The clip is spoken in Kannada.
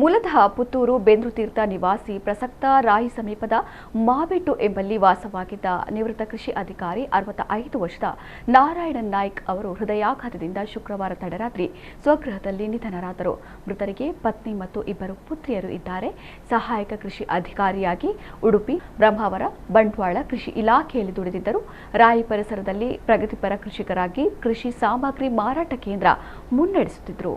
ಮೂಲತಃ ಪುತ್ತೂರು ಬೆಂದ್ರುತೀರ್ಥ ನಿವಾಸಿ, ಪ್ರಸಕ್ತ ರಾಯಿ ಸಮೀಪದ ಮಾಬೆಟ್ಟು ಎಂಬಲ್ಲಿ ವಾಸವಾಗಿದ್ದ ನಿವೃತ್ತ ಕೃಷಿ ಅಧಿಕಾರಿ 65 ವರ್ಷದ ನಾರಾಯಣನ್ ನಾಯ್ಕ್ ಅವರು ಹೃದಯಾಘಾತದಿಂದ ಶುಕ್ರವಾರ ತಡರಾತ್ರಿ ಸ್ವಗೃಹದಲ್ಲಿ ನಿಧನರಾದರು. ಮೃತರಿಗೆ ಪತ್ನಿ ಮತ್ತು 2 ಪುತ್ರಿಯರು ಇದ್ದಾರೆ. ಸಹಾಯಕ ಕೃಷಿ ಅಧಿಕಾರಿಯಾಗಿ ಉಡುಪಿ, ಬ್ರಹ್ಮಾವರ, ಬಂಟ್ವಾಳ ಕೃಷಿ ಇಲಾಖೆಯಲ್ಲಿ ದುಡಿದಿದ್ದರು. ರಾಯಿ ಪರಿಸರದಲ್ಲಿ ಪ್ರಗತಿಪರ ಕೃಷಿಕರಾಗಿ ಕೃಷಿ ಸಾಮಗ್ರಿ ಮಾರಾಟ ಕೇಂದ್ರ ಮುನ್ನಡೆಸುತ್ತಿದ್ದರು.